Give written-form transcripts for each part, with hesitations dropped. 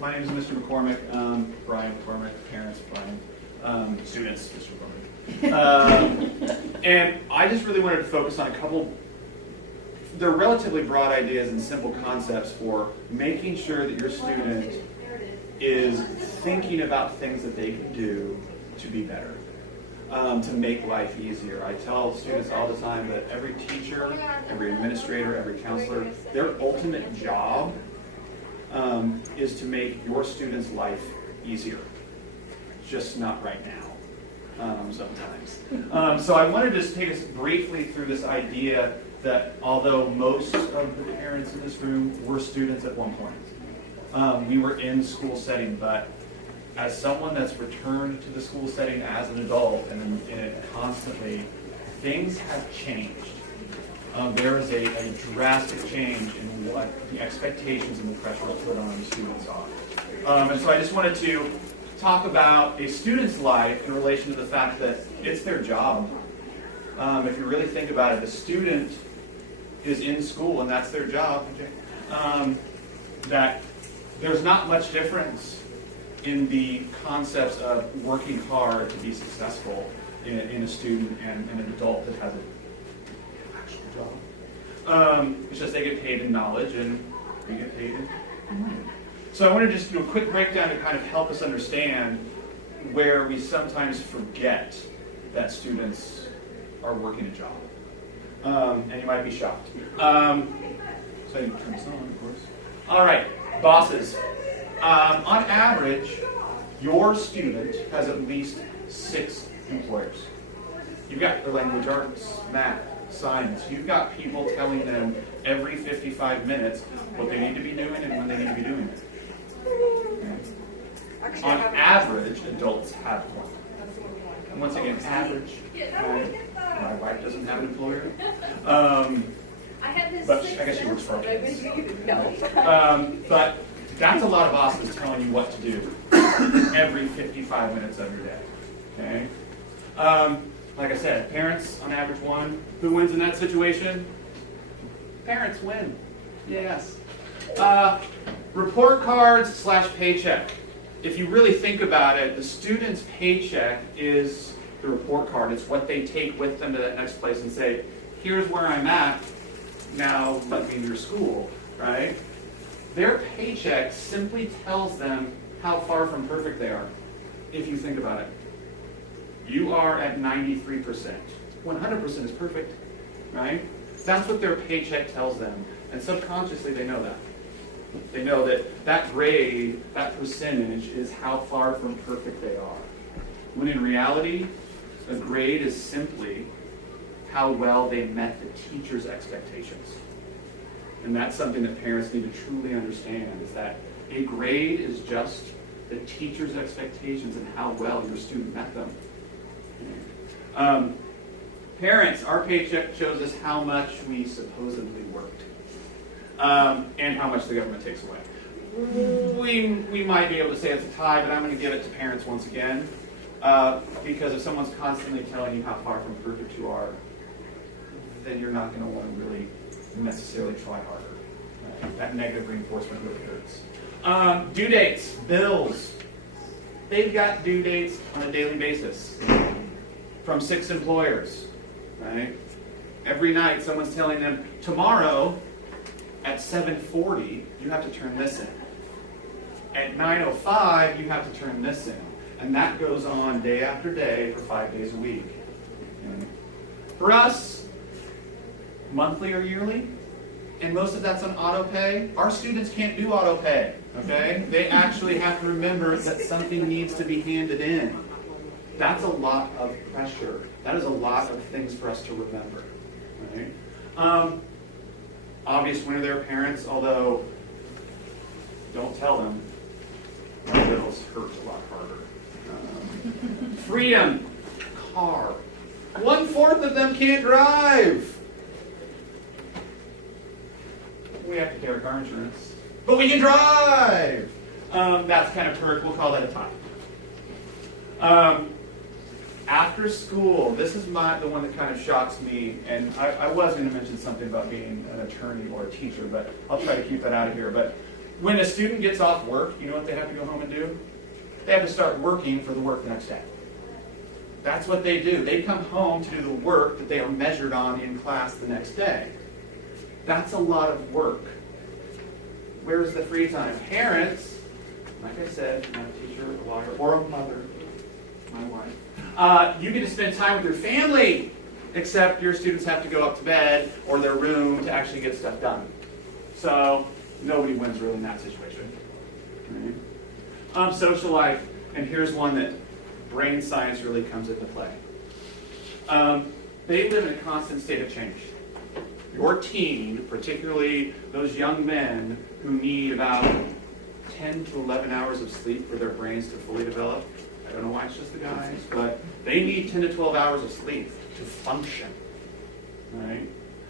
My name is Mr. McCormick, Brian McCormick, parents, Brian, students, Mr. McCormick. And I just really wanted to focus on a couple, they're relatively broad ideas and simple concepts for making sure that your student is thinking about things that they can do to be better, to make life easier. I tell students all the time that every teacher, every administrator, every counselor, their ultimate job is to make your student's life easier. Just not right now, sometimes. So I wanted to just take us briefly through this idea that although most of the parents in this room were students at one point, we were in school setting, but as someone that's returned to the school setting as an adult and in it constantly, things have changed. There is a drastic change in what the expectations and the pressure put on students are. And so I just wanted to talk about a student's life in relation to the fact that it's their job. If you really think about it, the student is in school and that's their job. That there's not much difference in the concepts of working hard to be successful in a student and an adult that has an actual job. It's just they get paid in knowledge and we get paid in money. So I want to just do a quick breakdown to kind of help us understand where we sometimes forget that students are working a job. And you might be shocked. So I can turn this on, of course. All right, bosses. On average, your student has at least 6 employers. You've got the language arts, math, science. You've got people telling them every 55 minutes what they need to be doing and when they need to be doing it. Okay. On average, adults have one. And once again, average. My wife doesn't have an employer. But I guess she works for our kids. But that's a lot of bosses telling you what to do every 55 minutes of your day. Okay? Like I said, parents on average one. Who wins in that situation? Parents win. Yes. Report cards / paycheck. If you really think about it, the student's paycheck is the report card. It's what they take with them to that next place and say, here's where I'm at, now let me into your school, right? Their paycheck simply tells them how far from perfect they are, if you think about it. You are at 93%. 100% is perfect, right? That's what their paycheck tells them. And subconsciously they know that. They know that that grade, that percentage, is how far from perfect they are. When in reality, a grade is simply how well they met the teacher's expectations. And that's something that parents need to truly understand, is that a grade is just the teacher's expectations and how well your student met them. Parents, our paycheck shows us how much we supposedly worked. And how much the government takes away. We might be able to say it's a tie, but I'm going to give it to parents once again. Because if someone's constantly telling you how far from perfect you are, then you're not going to want to really necessarily try harder. Right? That negative reinforcement really hurts. Due dates, bills. They've got due dates on a daily basis from 6 employers. Right? Every night someone's telling them, tomorrow at 7:40 you have to turn this in. At 9:05 you have to turn this in. And that goes on day after day for 5 days a week. Okay? For us, monthly or yearly, and most of that's on auto pay. Our students can't do auto pay. Okay? They actually have to remember that something needs to be handed in. That's a lot of pressure. That is a lot of things for us to remember. Right? Obvious winner there, parents, although don't tell them, our bills hurt a lot harder. Freedom, car. 1/4 of them can't drive. We have to pay our car insurance, but we can drive. That's kind of perk. We'll call that a tie. After school, this is the one that kind of shocks me, and I was going to mention something about being an attorney or a teacher, but I'll try to keep that out of here. But When a student gets off work, you know what they have to go home and do? They have to start working for the work next day. That's what they do. They come home to do the work that they are measured on in class the next day. That's a lot of work. Where's the free time? Parents, like I said, I'm a teacher, a lawyer, or a mother, my wife, you get to spend time with your family, except your students have to go up to bed or their room to actually get stuff done. So nobody wins really in that situation. Right? Social life, and here's one that brain science really comes into play. They live in a constant state of change. Your teen, particularly those young men who need about 10 to 11 hours of sleep for their brains to fully develop. I don't know why it's just the guys, but they need 10 to 12 hours of sleep to function. Right?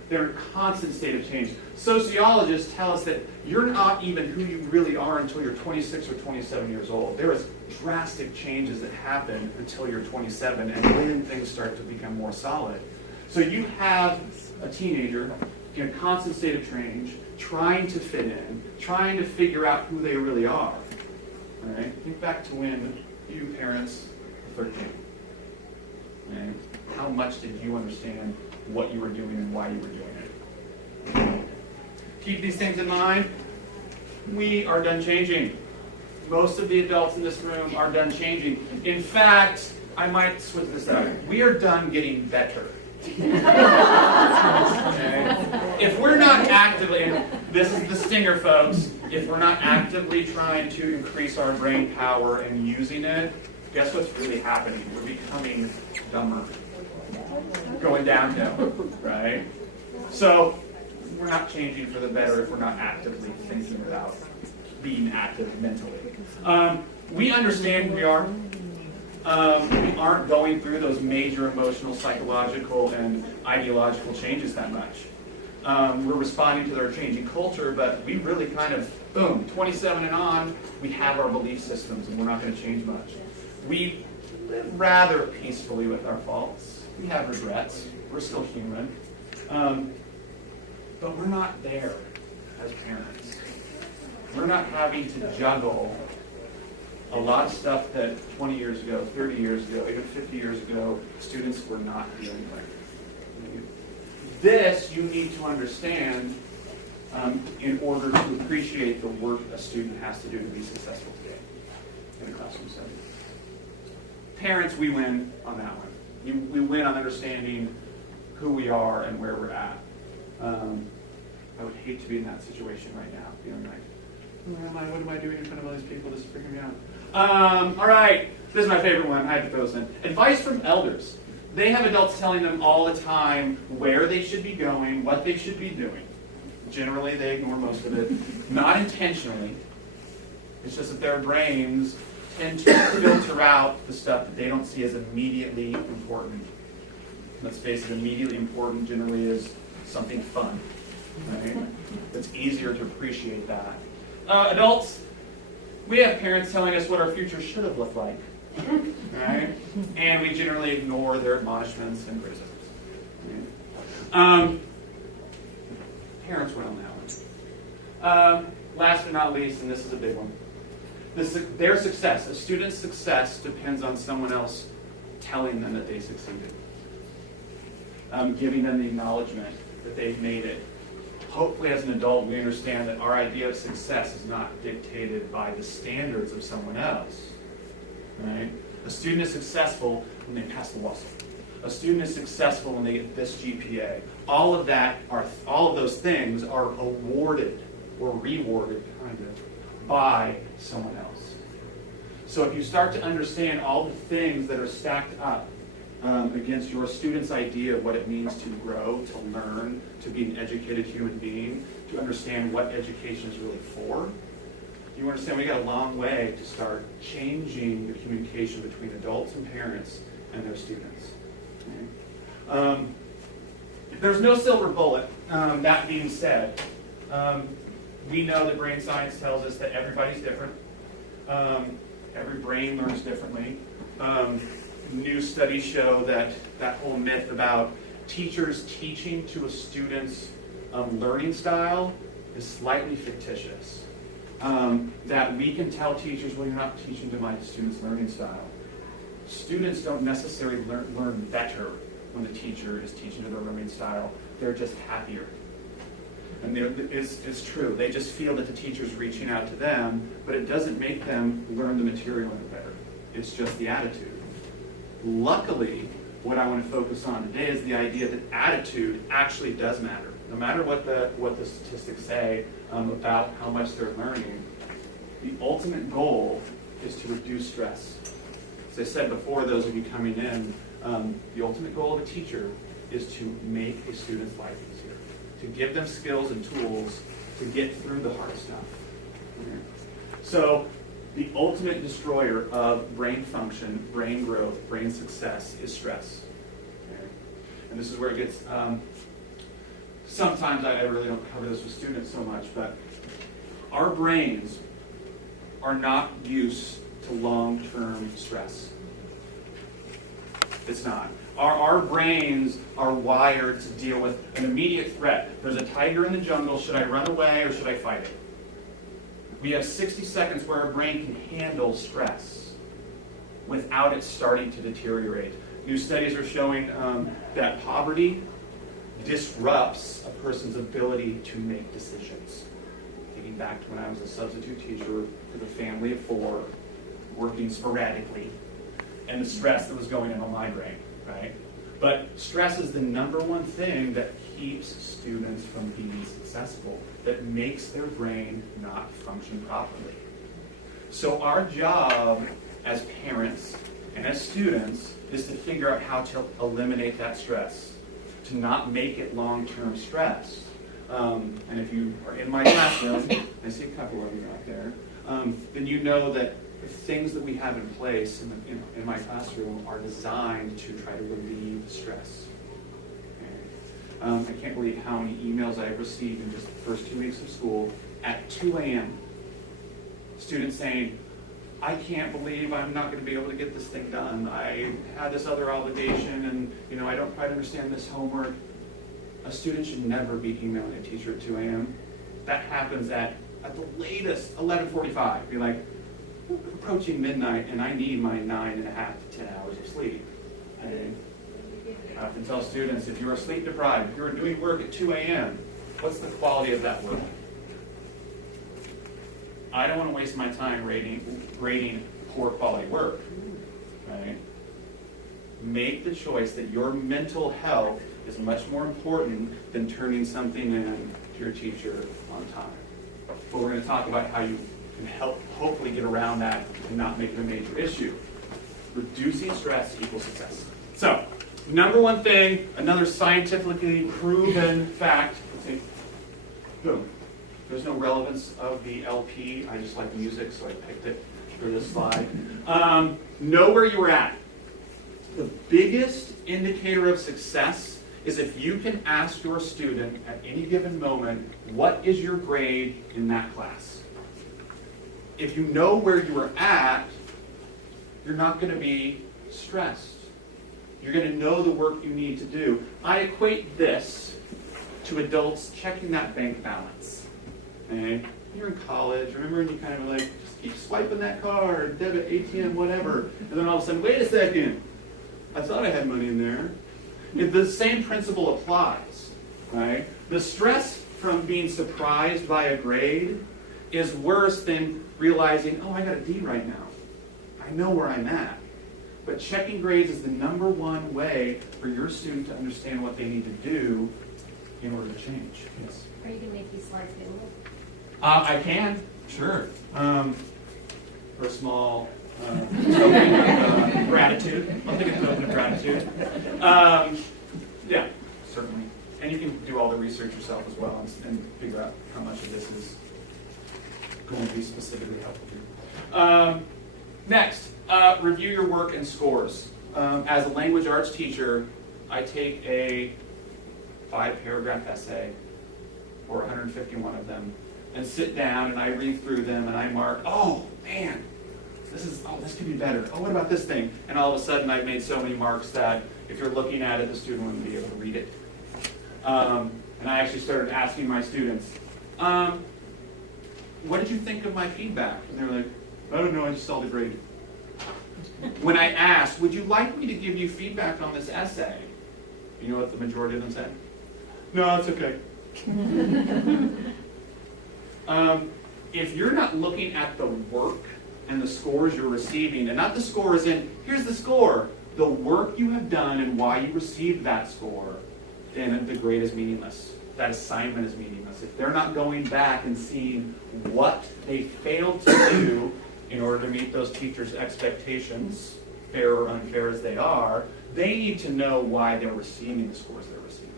They're in a constant state of change. Sociologists tell us that you're not even who you really are until you're 26 or 27 years old. There is drastic changes that happen until you're 27, and then things start to become more solid. So you have a teenager in a constant state of change, trying to fit in, trying to figure out who they really are. All right? Think back to when you parents were 13. Okay? How much did you understand what you were doing and why you were doing it? Keep these things in mind. We are done changing. Most of the adults in this room are done changing. In fact, I might switch this up. We are done getting better. Okay? If we're not actively, and this is the stinger, folks, if we're not actively trying to increase our brain power and using it, guess what's really happening? We're becoming dumber. Going downhill, right? So we're not changing for the better if we're not actively thinking about being active mentally. We understand who we are. We aren't going through those major emotional, psychological, and ideological changes that much. We're responding to their changing culture, but we really kind of, boom, 27 and on, we have our belief systems, and we're not going to change much. We live rather peacefully with our faults. We have regrets. We're still human. But we're not there as parents. We're not having to juggle a lot of stuff that 20 years ago, 30 years ago, even 50 years ago, students were not dealing with. This you need to understand in order to appreciate the work a student has to do to be successful today in a classroom setting. Parents, we win on that one. We win on understanding who we are and where we're at. I would hate to be in that situation right now, feeling like, what am I doing in front of all these people? This is freaking me out. All right, this is my favorite one. I had to throw this in. Advice from elders. They have adults telling them all the time where they should be going, what they should be doing. Generally, they ignore most of it. Not intentionally. It's just that their brains tend to filter out the stuff that they don't see as immediately important. Let's face it, immediately important generally is something fun. Right? It's easier to appreciate that. Adults, we have parents telling us what our future should have looked like. Right? And we generally ignore their admonishments and criticisms. Right? Parents were on that one. Last but not least, and this is a big one, their success, a student's success, depends on someone else telling them that they succeeded. Giving them the acknowledgement that they've made it. Hopefully, as an adult, we understand that our idea of success is not dictated by the standards of someone else. Right? A student is successful when they pass the WASL. A student is successful when they get this GPA. All of those things are awarded or rewarded, kind of, by someone else. So if you start to understand all the things that are stacked up against your student's idea of what it means to grow, to learn, to be an educated human being, to understand what education is really for, you understand we got a long way to start changing the communication between adults and parents and their students. Okay? There's no silver bullet. That being said, we know that brain science tells us that everybody's different. Every brain learns differently. New studies show that whole myth about teachers teaching to a student's learning style is slightly fictitious. that we can tell teachers, well, you're not teaching to my students' learning style. Students don't necessarily learn better when the teacher is teaching to their learning style. They're just happier. And it's true. They just feel that the teacher's reaching out to them, but it doesn't make them learn the material any better. It's just the attitude. Luckily, what I want to focus on today is the idea that attitude actually does matter. No matter what the statistics say about how much they're learning, the ultimate goal is to reduce stress. As I said before, those of you coming in, the ultimate goal of a teacher is to make a student's life easier, to give them skills and tools to get through the hard stuff. Okay. So the ultimate destroyer of brain function, brain growth, brain success is stress. Okay. And this is where it gets, sometimes I really don't cover this with students so much, but our brains are not used to long-term stress. It's not. Our brains are wired to deal with an immediate threat. There's a tiger in the jungle. Should I run away or should I fight it? We have 60 seconds where our brain can handle stress without it starting to deteriorate. New studies are showing that poverty disrupts a person's ability to make decisions. Thinking back to when I was a substitute teacher with a family of 4, working sporadically, and the stress that was going on my brain, right? But stress is the number one thing that keeps students from being successful, that makes their brain not function properly. So our job as parents and as students is to figure out how to eliminate that stress, to not make it long-term stress. And if you are in my classroom, I see a couple of you out there, then you know that the things that we have in place in my classroom are designed to try to relieve stress. Okay. I can't believe how many emails I've received in just the first 2 weeks of school at 2 a.m. Students saying, I can't believe I'm not going to be able to get this thing done. I had this other obligation and I don't quite understand this homework. A student should never be emailing a teacher at 2 a.m. That happens at the latest 11:45. Be like, approaching midnight and I need my 9.5 to 10 hours of sleep. And I often tell students, if you are sleep deprived, if you are doing work at 2 a.m., what's the quality of that work? I don't want to waste my time grading poor quality work. Right? Make the choice that your mental health is much more important than turning something in to your teacher on time. But we're going to talk about how you can help hopefully get around that and not make it a major issue. Reducing stress equals success. So, number one thing, another scientifically proven fact. Let's see. Boom. There's no relevance of the LP. I just like music, so I picked it for this slide. Know where you were at. The biggest indicator of success is if you can ask your student at any given moment, what is your grade in that class? If you know where you were at, you're not going to be stressed. You're going to know the work you need to do. I equate this to adults checking that bank balance. Okay? You're in college, remember, and you kind of like, just keep swiping that card, debit, ATM, whatever. And then all of a sudden, wait a second, I thought I had money in there. The same principle applies, right? The stress from being surprised by a grade is worse than realizing, oh, I got a D right now. I know where I'm at. But checking grades is the number one way for your student to understand what they need to do in order to change. Yes. Are you going to make these slides available? I can, sure. For a small token of gratitude. I'll take a token of gratitude. Yeah, certainly. And you can do all the research yourself as well and figure out how much of this is going to be specifically helpful to you. Next, review your work and scores. As a language arts teacher, I take a 5-paragraph essay, or 151 of them, and sit down and I read through them and I mark, oh man, this could be better. Oh, what about this thing? And all of a sudden I've made so many marks that if you're looking at it, the student wouldn't be able to read it. And I actually started asking my students, what did you think of my feedback? And they're like, I don't know, I just saw the grade. When I asked, would you like me to give you feedback on this essay? You know what the majority of them said? No, it's okay. If you're not looking at the work and the scores you're receiving, and not the score as in, here's the score, the work you have done and why you received that score, then the grade is meaningless. That assignment is meaningless. If they're not going back and seeing what they failed to do in order to meet those teachers' expectations, fair or unfair as they are, they need to know why they're receiving the scores they're receiving.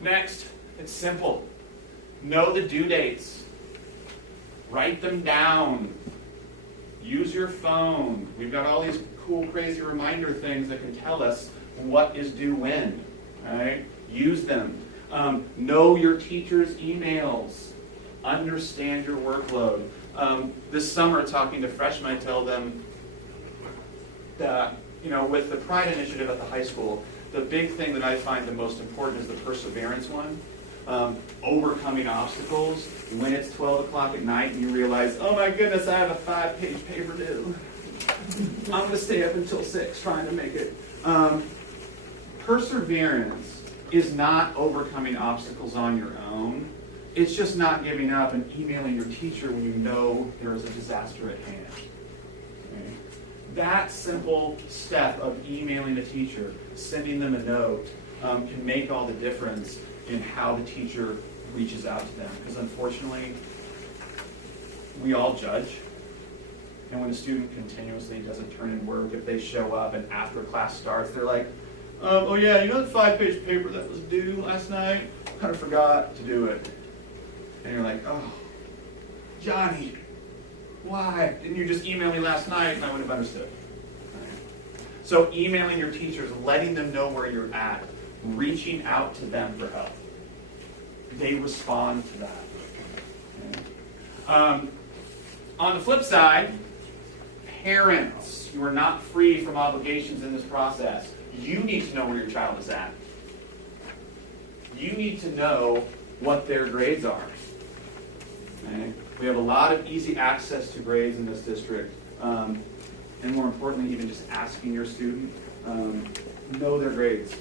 Next, it's simple. Know the due dates. Write them down. Use your phone. We've got all these cool, crazy reminder things that can tell us what is due when. Right? Use them. Know your teacher's emails. Understand your workload. This summer, talking to freshmen, I tell them that, with the Pride Initiative at the high school, the big thing that I find the most important is the perseverance one. Overcoming obstacles. When it's 12 o'clock at night and you realize, oh my goodness, I have a 5-page paper due. I'm going to stay up until 6 trying to make it. Perseverance is not overcoming obstacles on your own. It's just not giving up and emailing your teacher when you know there is a disaster at hand. Okay? That simple step of emailing a teacher, sending them a note, can make all the difference in how the teacher reaches out to them. Because unfortunately, we all judge. And when a student continuously doesn't turn in work, if they show up and after class starts, they're like, oh yeah, you know that 5-page paper that was due last night? I kind of forgot to do it. And you're like, oh, Johnny, why? Didn't you just email me last night and I would have understood? Right. So emailing your teachers, letting them know where you're at, reaching out to them for help. They respond to that. Okay. On the flip side, parents, you are not free from obligations in this process. You need to know where your child is at. You need to know what their grades are. Okay? We have a lot of easy access to grades in this district. And more importantly, even just asking your student, know their grades.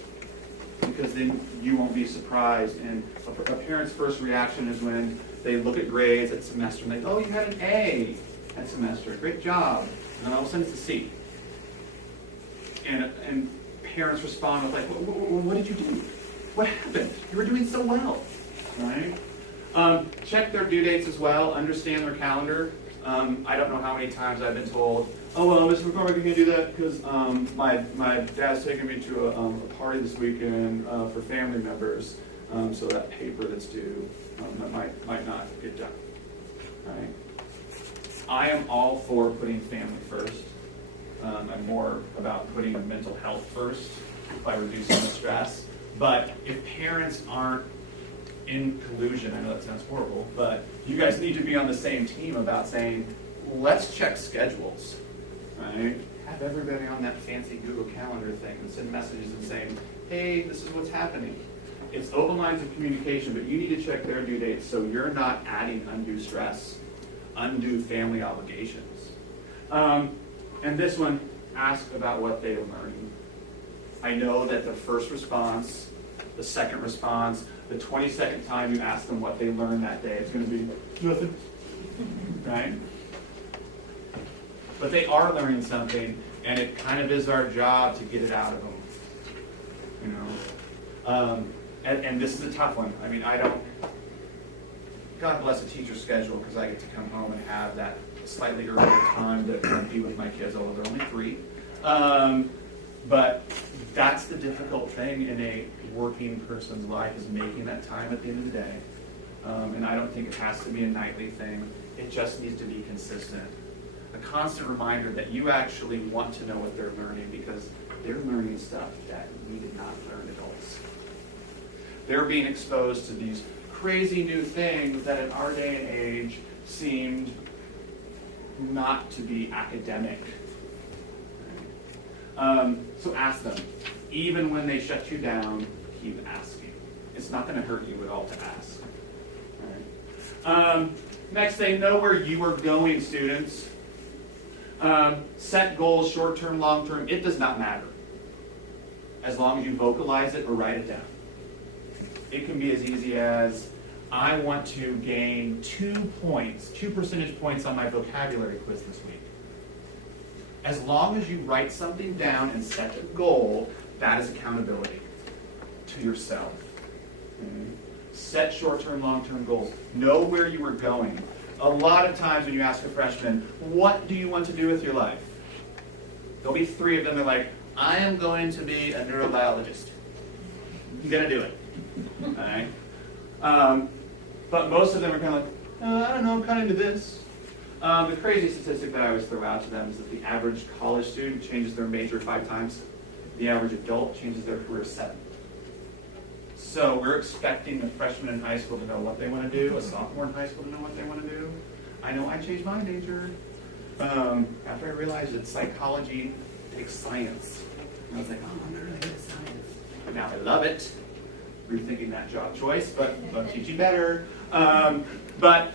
Because then you won't be surprised. And a parent's first reaction is when they look at grades at semester and they go, oh, you had an A that semester. Great job. And then all of a sudden it's a C. And parents respond with like, what did you do? What happened? You were doing so well. Right? Check their due dates as well. Understand their calendar. I don't know how many times I've been told, oh, well, Mr. McCormick, I can't do that because my dad's taking me to a party this weekend for family members, so that paper that's due might not get done. Right? I am all for putting family first. I'm more about putting mental health first by reducing the stress. But if parents aren't in collusion, I know that sounds horrible, but you guys need to be on the same team about saying, let's check schedules, right? Have everybody on that fancy Google Calendar thing and send messages and saying, hey, this is what's happening. It's open lines of communication, but you need to check their due dates so you're not adding undue stress, undue family obligations. And this one, ask about what they are learning. I know that the first response, the second response, the 22nd time you ask them what they learned that day, it's going to be nothing, right? But they are learning something, and it kind of is our job to get it out of them, you know. And this is a tough one. I mean, God bless a teacher's schedule because I get to come home and have that slightly earlier time to be with my kids, although they're only 3. But that's the difficult thing in a working person's life, is making that time at the end of the day. And I don't think it has to be a nightly thing. It just needs to be consistent. A constant reminder that you actually want to know what they're learning, because they're learning stuff that we did not learn adults. They're being exposed to these crazy new things that in our day and age seemed not to be academic. So ask them. Even when they shut you down, keep asking. it's not going to hurt you at all to ask. All right. Next thing, know where you are going, students. Set goals, short-term, long-term. It does not matter, as long as you vocalize it or write it down. It can be as easy as, I want to gain 2 percentage points on my vocabulary quiz this week. As long as you write something down and set a goal, that is accountability to yourself. Okay? Set short-term, long-term goals. Know where you are going. A lot of times when you ask a freshman, what do you want to do with your life? There'll be 3 of them. They're like, I am going to be a neurobiologist. I'm going to do it. All right? But most of them are kind of like, I don't know, I'm kind of into this. The crazy statistic that I always throw out to them is that the average college student changes their major 5 times. The average adult changes their career 7. So we're expecting a freshman in high school to know what they want to do, a sophomore in high school to know what they want to do. I know I changed my major after I realized that psychology takes science. And I was like, oh, I'm not really good at science. Now I love it. Rethinking that job choice, but I'm teaching better. But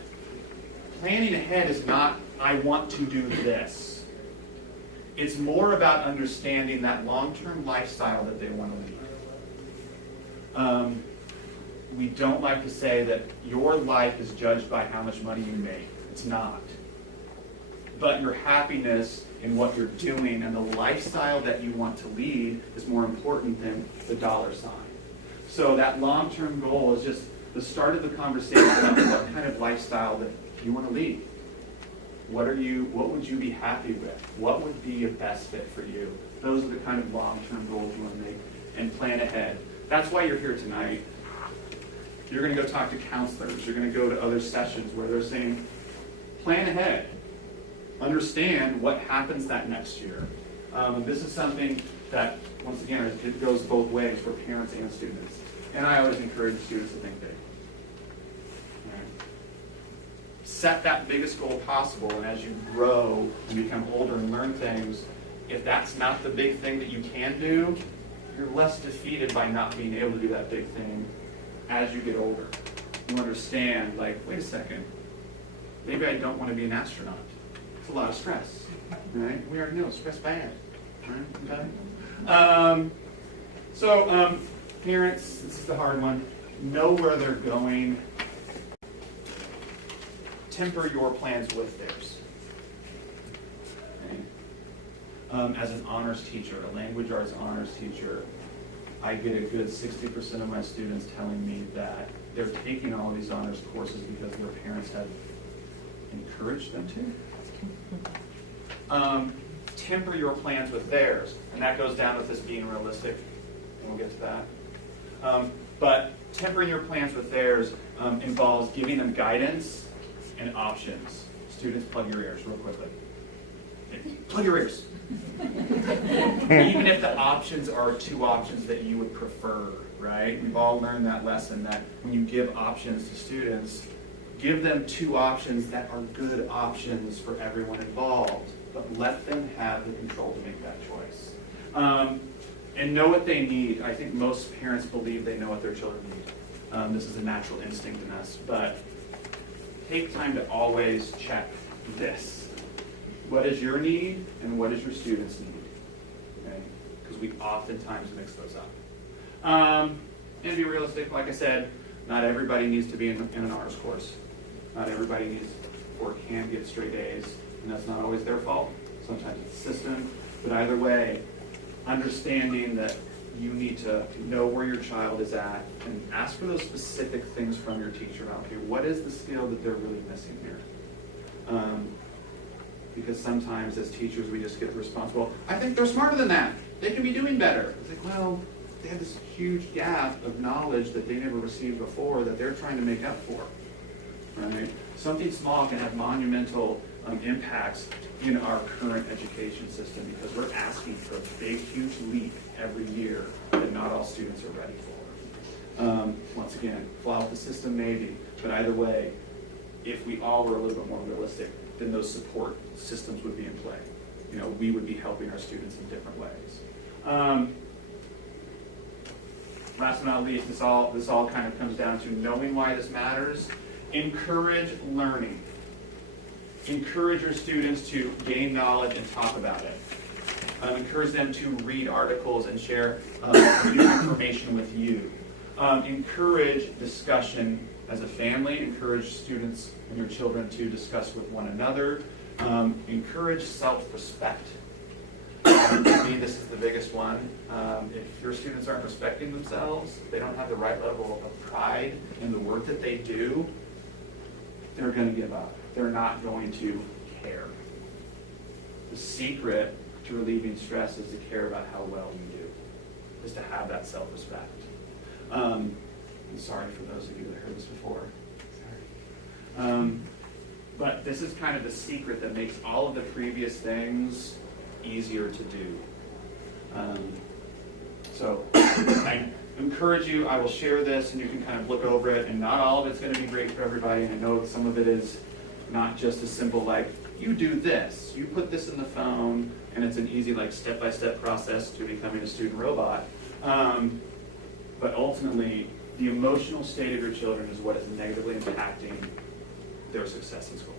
planning ahead is not, I want to do this. It's more about understanding that long-term lifestyle that they want to lead. We don't like to say that your life is judged by how much money you make. It's not. But your happiness in what you're doing and the lifestyle that you want to lead is more important than the dollar sign. So that long-term goal is just the start of the conversation about what kind of lifestyle that you want to lead. What would you be happy with? What would be a best fit for you? Those are the kind of long-term goals you want to make and plan ahead. That's why you're here tonight. You're going to go talk to counselors. You're going to go to other sessions where they're saying, plan ahead. Understand what happens that next year. This is something that, once again, it goes both ways for parents and students. And I always encourage students to think big. Right. Set that biggest goal possible, and as you grow and become older and learn things, if that's not the big thing that you can do, you're less defeated by not being able to do that big thing as you get older. You understand, like, wait a second, maybe I don't want to be an astronaut. It's a lot of stress, right? We already know stress bad, right? Okay. So parents, this is the hard one. Know where they're going. Temper your plans with theirs. Okay. As an honors teacher, a language arts honors teacher, I get a good 60% of my students telling me that they're taking all these honors courses because their parents have encouraged them to. Temper your plans with theirs. And that goes down with this being realistic. And we'll get to that. But tempering your plans with theirs involves giving them guidance and options. Students, plug your ears real quickly. Plug your ears. Even if the options are 2 options that you would prefer, right? We've all learned that lesson that when you give options to students, give them 2 options that are good options for everyone involved, but let them have the control to make that choice. And know what they need. I think most parents believe they know what their children need. This is a natural instinct in us, but take time to always check this. What is your need and what is your student's need? Okay? Because we oftentimes mix those up. And be realistic, like I said, not everybody needs to be in an honors course. Not everybody needs or can get straight A's, and that's not always their fault. Sometimes it's the system, but either way, understanding that you need to know where your child is at and ask for those specific things from your teacher. Okay, what is the skill that they're really missing here? Because sometimes as teachers we just get the response, well, I think they're smarter than that. They can be doing better. It's like, well, they have this huge gap of knowledge that they never received before that they're trying to make up for. Right? Something small can have monumental impacts in our current education system because we're asking for a big, huge leap every year that not all students are ready for. Once again, flaw with the system maybe, but either way, if we all were a little bit more realistic, then those support systems would be in play. We would be helping our students in different ways. last but not least, this all kind of comes down to knowing why this matters. Encourage learning. Encourage your students to gain knowledge and talk about it. Encourage them to read articles and share new information with you. Encourage discussion as a family. Encourage students and your children to discuss with one another. Encourage self-respect. For me, this is the biggest one. If your students aren't respecting themselves, they don't have the right level of pride in the work that they do, they're going to give up. They're not going to care. The secret to relieving stress is to care about how well you do, is to have that self-respect. I'm sorry for those of you that heard this before. But this is kind of the secret that makes all of the previous things easier to do. So I encourage you, I will share this and you can kind of look over it, and not all of it's going to be great for everybody. And I know some of it is not just as simple like, you do this, you put this in the phone, and it's an easy like step-by-step process to becoming a student robot. But ultimately, the emotional state of your children is what is negatively impacting their success in school.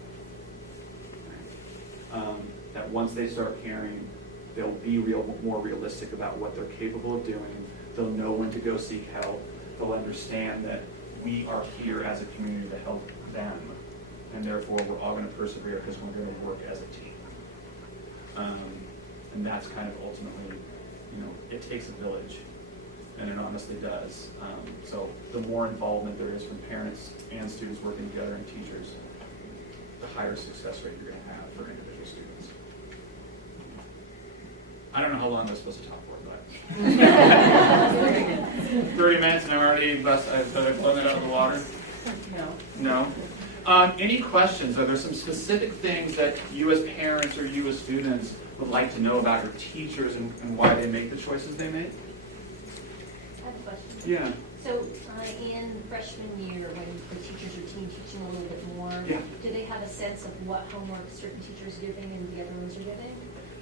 That once they start caring, they'll be more realistic about what they're capable of doing. They'll know when to go seek help. They'll understand that we are here as a community to help them, and therefore we're all going to persevere because we're going to work as a team. And that's kind of ultimately, it takes a village, and it honestly does. So the more involvement there is from parents and students working together and teachers, the higher success rate you're going to have for individual students. I don't know how long I'm supposed to talk for, but 30 minutes and I've already blown it out of the water. No. Any questions? Are there some specific things that you as parents or you as students would like to know about your teachers and why they make the choices they make? I have a question. Yeah. So in freshman year, when the teachers are teaching a little bit more, do they have a sense of what homework certain teachers are giving and the other ones are giving?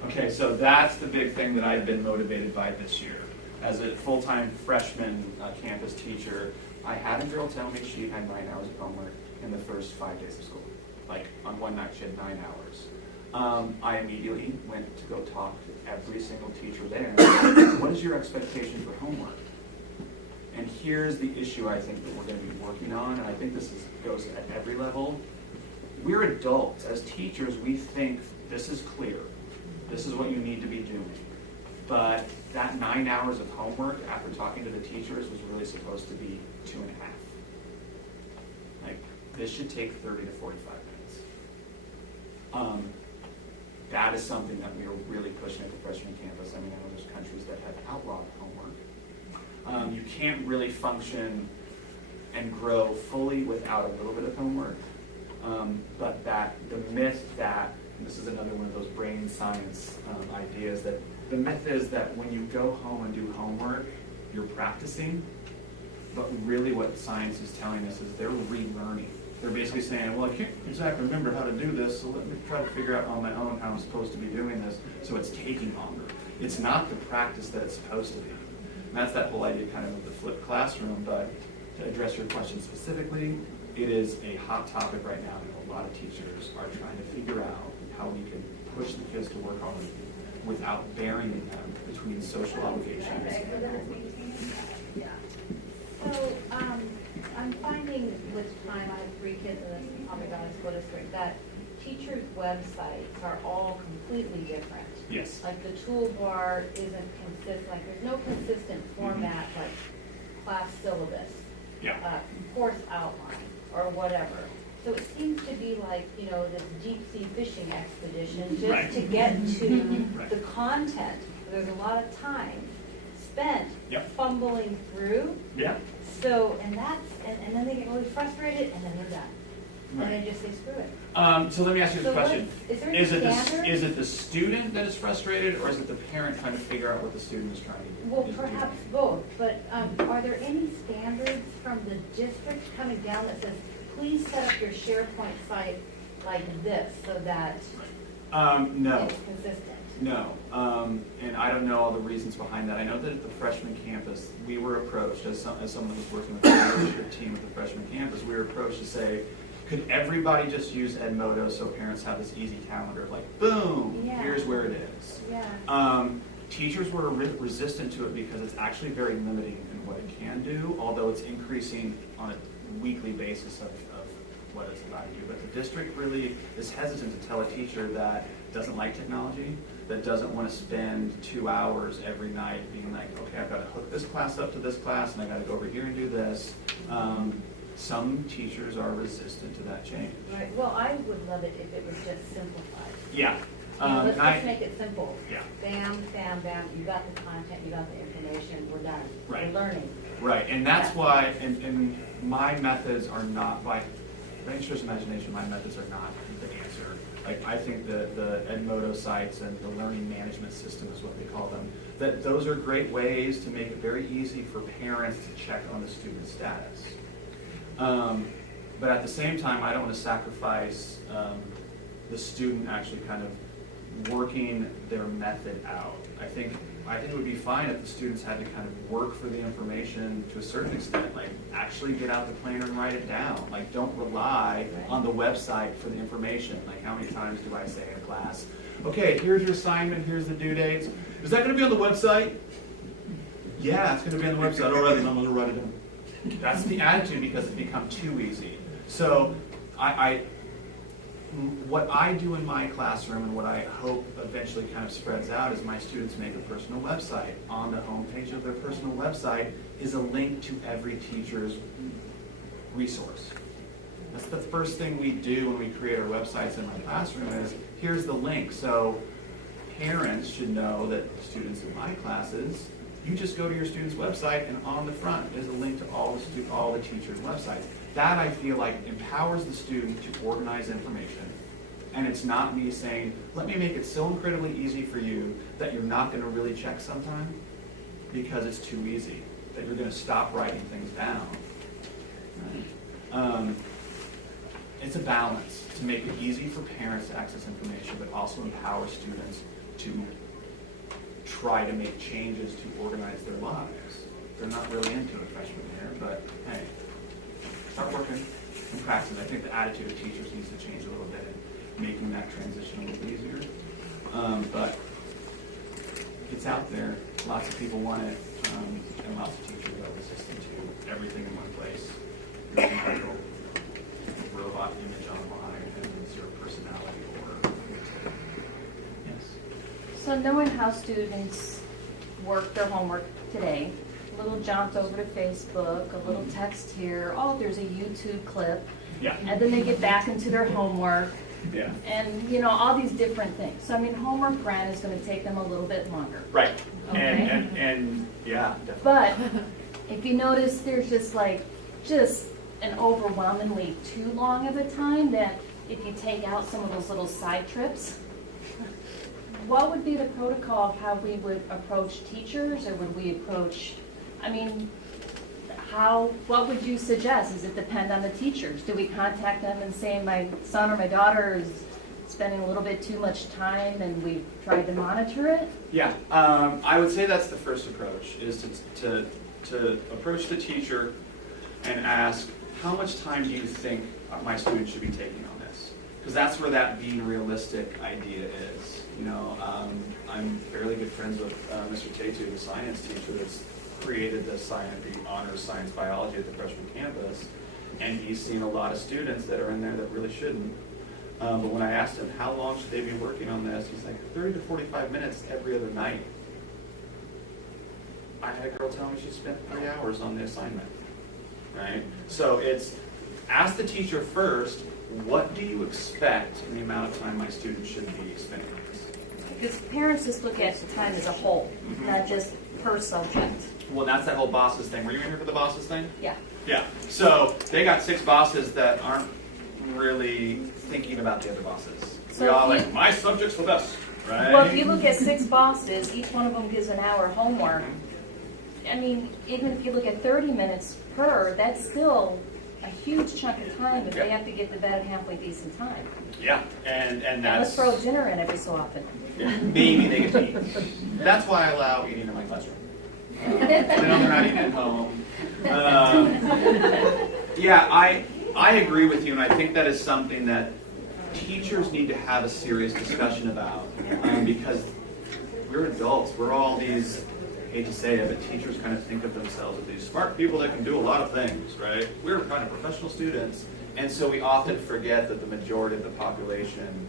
Okay, so that's the big thing that I've been motivated by this year. As a full-time freshman campus teacher, I had a girl tell me she had 9 hours of homework in the first 5 days of school. Like on one night she had 9 hours. I immediately went to go talk to every single teacher there. What is your expectation for homework? And here's the issue I think that we're going to be working on, and I think this goes at every level. We're adults. As teachers, we think this is clear. This is what you need to be doing. But that 9 hours of homework after talking to the teachers was really supposed to be 2.5. Like, this should take 30 to 45 minutes. That is something that we are really pushing at the freshman campus. I mean, I know there's countries that have outlawed homework. You can't really function and grow fully without a little bit of homework. But the myth that, and this is another one of those brain science ideas, that the myth is that when you go home and do homework, you're practicing. But really what science is telling us is they're relearning. They're basically saying, well, I can't exactly remember how to do this, so let me try to figure out on my own how I'm supposed to be doing this. So it's taking longer. It's not the practice that it's supposed to be. And that's that whole idea kind of the flipped classroom. But to address your question specifically, it is a hot topic right now, and a lot of teachers are trying to figure out how we can push the kids to work hard without burying them between social obligations. So, I'm finding with time, I have 3 kids in this Pomegranate School District, that teachers' websites are all completely different. Yes. Like the toolbar isn't consistent, like there's no consistent format like class syllabus, course outline, or whatever. So it seems to be like, this deep sea fishing expedition just to get to the content. There's a lot of time spent fumbling through. Yeah. So, and then they get really frustrated, and then they're done. And they just say, screw it. So let me ask you the question. Is there any is standards? it the student that is frustrated, or is it the parent trying to figure out what the student is trying to do? Well, perhaps both, but are there any standards from the district coming down that says, please set up your SharePoint site like this so that No. it's consistent? No, and I don't know all the reasons behind that. I know that at the freshman campus, we were approached, as someone who was working with the leadership team at the freshman campus, we were approached to say, could everybody just use Edmodo so parents have this easy calendar? Like, boom, Yeah. here's where it is. Yeah. Teachers were resistant to it because it's actually very limiting in what it can do, although it's increasing on a weekly basis of what it's allowed to do. But the district really is hesitant to tell a teacher that doesn't like technology, that doesn't want to spend 2 hours every night being like, okay, I've got to hook this class up to this class, and I got to go over here and do this. Some teachers are resistant to that change. Right, well, I would love it if it was just simplified. Yeah. Let's just make it simple. Yeah. Bam, bam, bam, you got the content, you got the information, we're done. Right. We're learning. Right, and that's why, and my methods are not, by teacher's imagination, my methods are not the answer. Like, I think the Edmodo sites and the learning management system is what they call them, that those are great ways to make it very easy for parents to check on the student status. But at the same time, I don't want to sacrifice the student actually kind of working their method out. I think it would be fine if the students had to kind of work for the information to a certain extent, like actually get out the planner and write it down. Like, don't rely on the website for the information. Like, how many times do I say in class, okay, here's your assignment, here's the due dates. Is that going to be on the website? Yeah, it's going to be on the website. All right, then I'm going to write it down. That's the attitude because it's become too easy. So what I do in my classroom and what I hope eventually kind of spreads out is my students make a personal website. On the homepage of their personal website is a link to every teacher's resource. That's the first thing we do when we create our websites in my classroom is, here's the link. So parents should know that students in my classes, you just go to your student's website and on the front is a link to all the teachers' websites. That, I feel like, empowers the student to organize information. And it's not me saying, let me make it so incredibly easy for you that you're not going to really check sometime because it's too easy, that you're going to stop writing things down. Right? It's a balance to make it easy for parents to access information, but also empower students to try to make changes to organize their lives. They're not really into it freshman year, but hey, start working and practice. I think the attitude of teachers needs to change a little bit in making that transition a little easier. But it's out there. Lots of people want it, and lots of teachers are resistant to everything in one place. There's a little robot image online and zero personality or yes. So knowing how students work their homework today, a little jaunt over to Facebook, a little text here, oh, there's a YouTube clip, Yeah. and then they get back into their homework, Yeah. and all these different things. So I mean, homework grant is going to take them a little bit longer. Right. Okay. And yeah, definitely. But if you notice, there's just an overwhelmingly too long of a time that if you take out some of those little side trips, what would be the protocol of how we would approach teachers, or would we approach, what would you suggest? Does it depend on the teachers? Do we contact them and say, my son or my daughter is spending a little bit too much time and we've tried to monitor it? Yeah, I would say that's the first approach, is to approach the teacher and ask, how much time do you think my student should be taking on this? Because that's where that being realistic idea is. I'm fairly good friends with Mr. Tetu, the science teacher that's created the honors science biology at the freshman campus, and he's seen a lot of students that are in there that really shouldn't. But when I asked him, how long should they be working on this, he's like, 30 to 45 minutes every other night. I had a girl tell me she spent 3 hours on the assignment, right? So it's, ask the teacher first, what do you expect in the amount of time my student should be spending on this? Because parents just look at time as a whole, not just per subject. Well, that's that whole bosses thing. Were you in here for the bosses thing? Yeah. Yeah. So they got 6 bosses that aren't really thinking about the other bosses. So we all if you- like, my subject's the best, right? Well, if you look at 6 bosses, each one of them gives an hour homework. Even if you look at 30 minutes per, that's still a huge chunk of time if they have to get to bed halfway decent time. Yeah, and And that's let's throw dinner in every so often. maybe they get to eat. That's why I allow eating in my classroom. I know they're not eating at home. Yeah, I agree with you, and I think that is something that teachers need to have a serious discussion about, because we're adults. We're all these, I hate to say it, but teachers kind of think of themselves as these smart people that can do a lot of things, right? We're kind of professional students, and so we often forget that the majority of the population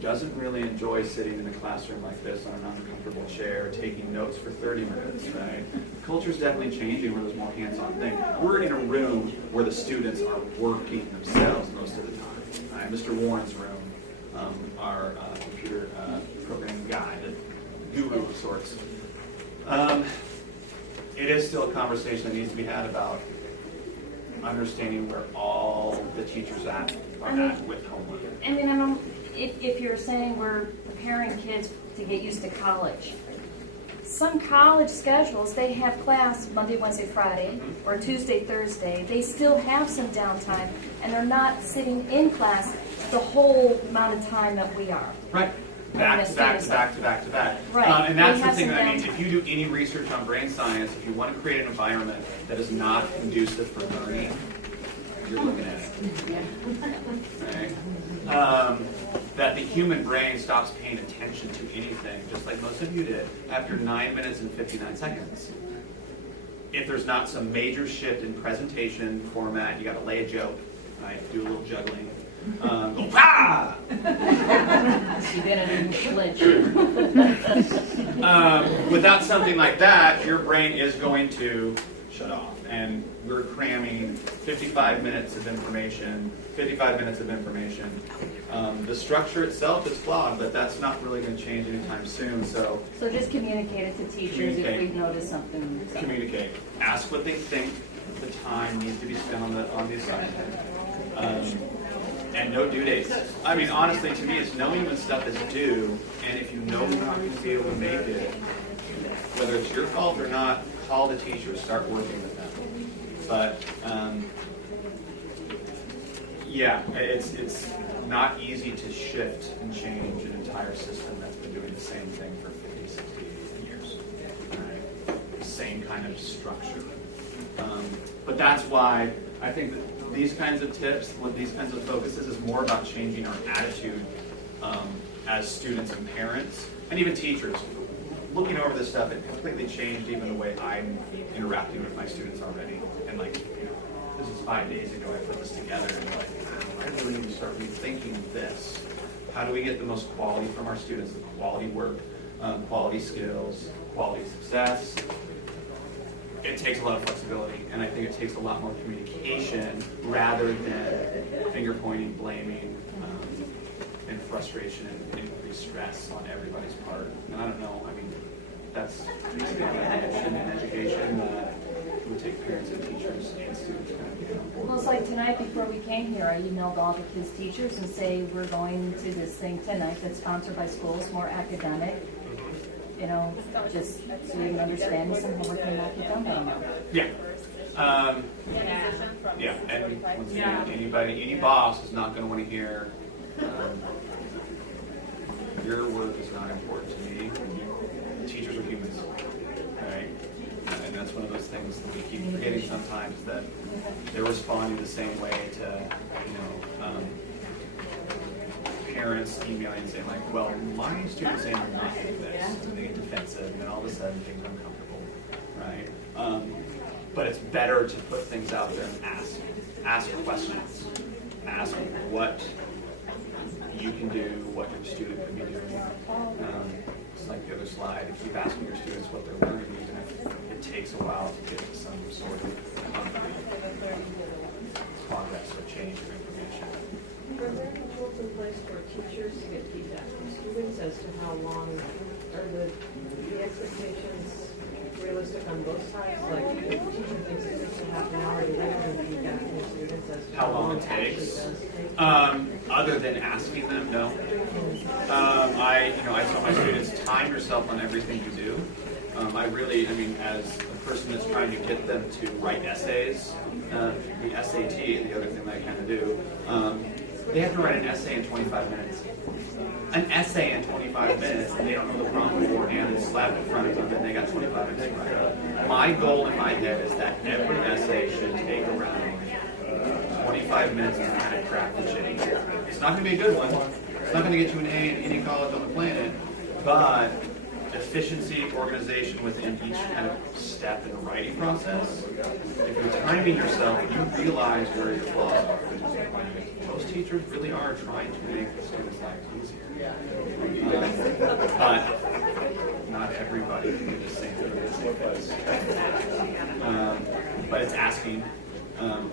doesn't really enjoy sitting in a classroom like this on an uncomfortable chair, taking notes for 30 minutes, right? Culture's definitely changing where there's more hands-on thing. We're in a room where the students are working themselves most of the time. Right? Mr. Warren's room, our computer programming guy, the guru of sorts. It is still a conversation that needs to be had about understanding where all the teachers are at with homework. I mean, if you're saying we're preparing kids to get used to college, some college schedules, they have class Monday, Wednesday, Friday, or Tuesday, Thursday. They still have some downtime, and they're not sitting in class the whole amount of time that we are. Right. Back to back. Right. And that's We the have thing some that I mean, downtime. if you do any research on brain science, if you want to create an environment that is not conducive for learning, you're looking at it. Right? That the human brain stops paying attention to anything, just like most of you did, after 9 minutes and 59 seconds. If there's not some major shift in presentation format, you got to lay a joke, right? Do a little juggling. Go, ah! You didn't flinch. Without something like that, your brain is going to shut off. And we're cramming 55 minutes of information. The structure itself is flawed, but that's not really going to change anytime soon. So just communicate it to teachers if we notice something. communicate. Ask what they think the time needs to be spent on the assignment. And no due dates. I mean, honestly, to me, it's knowing when stuff is due, and if you know you're not going to be able to make it, whether it's your fault or not, call the teacher, start working with them. But, yeah, it's not easy to shift and change an entire system that's been doing the same thing for 50, 60 years. Right? The same kind of structure. But that's why I think that these kinds of tips, with these kinds of focuses, is more about changing our attitude as students and parents, and even teachers. Looking over this stuff, it completely changed even the way I'm interacting with my students already. And like, this is 5 days ago I put this together, and like, wow, I really need to start rethinking this. How do we get the most quality from our students? The quality work, quality skills, quality success. It takes a lot of flexibility, and I think it takes a lot more communication rather than finger pointing, blaming, and frustration and increased stress on everybody's part. And I don't know, I mean, that's basically my mission in education that would take parents and teachers and students kind of get on board. Well, it's like tonight before we came here, I emailed all the kids' teachers and say, we're going to this thing tonight that's sponsored by schools, more academic. You know, just so you can understand some homework and not get done by tomorrow. Yeah. Yeah, and once again, any boss is not going to want to hear, your work is not important to me. Teachers are humans, right? And that's one of those things that we keep forgetting sometimes, that they're responding the same way to, parents emailing and saying like, well, my student's saying I'm not doing this, and they get defensive, and then all of a sudden things are uncomfortable, right? But it's better to put things out there and ask questions, ask what you can do, what your student could be doing. It's like the other slide, keep asking your students what they're learning, even if it takes a while to get to some sort of concrete progress or change of information. Are there any tools in place for teachers to get feedback from students as to how long are the expectations realistic on both sides? Like, if the teacher thinks it takes a half an hour, do they have any feedback from the students as to How long it actually takes? does take? Other than asking them, no. I tell my students, time yourself on everything you do. As a person is trying to get them to write essays, the SAT, the other thing that I kind of do, they have to write an essay in 25 minutes. An essay in 25 minutes, and they don't know the prompt beforehand, it's slapped in front of them, and they got 25 minutes to write it. My goal in my head is that every essay should take around 25 minutes to kind of crack the shape. It's not going to be a good one. It's not going to get you an A in any college on the planet, but efficiency, organization within each kind of step in the writing process. If you're timing yourself, you realize where your flaws are. Most teachers really are trying to make the students' life easier. But not everybody can do the same thing. But it's asking.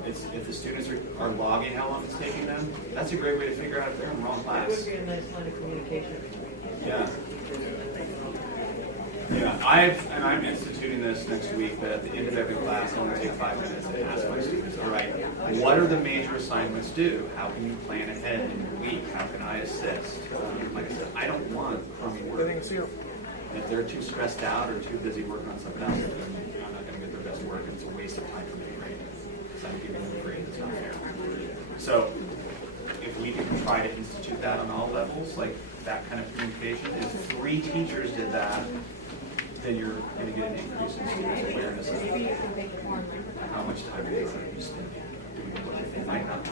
If the students are logging how long it's taking them, that's a great way to figure out if they're in the wrong That would class. be a nice line of communication. Yeah. Yeah, I'm instituting this next week, but at the end of every class, I'm going to take 5 minutes and ask my students, all right, what are the major assignments due? How can you plan ahead in your week? How can I assist? Like I said, I don't want crummy work. If they're too stressed out or too busy working on something else, then I'm not going to get their best work, and it's a waste of time for me, right? Because I'm giving them a grade that's not fair. So if we can try to institute that on all levels, like that kind of communication, if 3 teachers did that, then you're going to get an increase in students' awareness of how much time you're spending. It might not be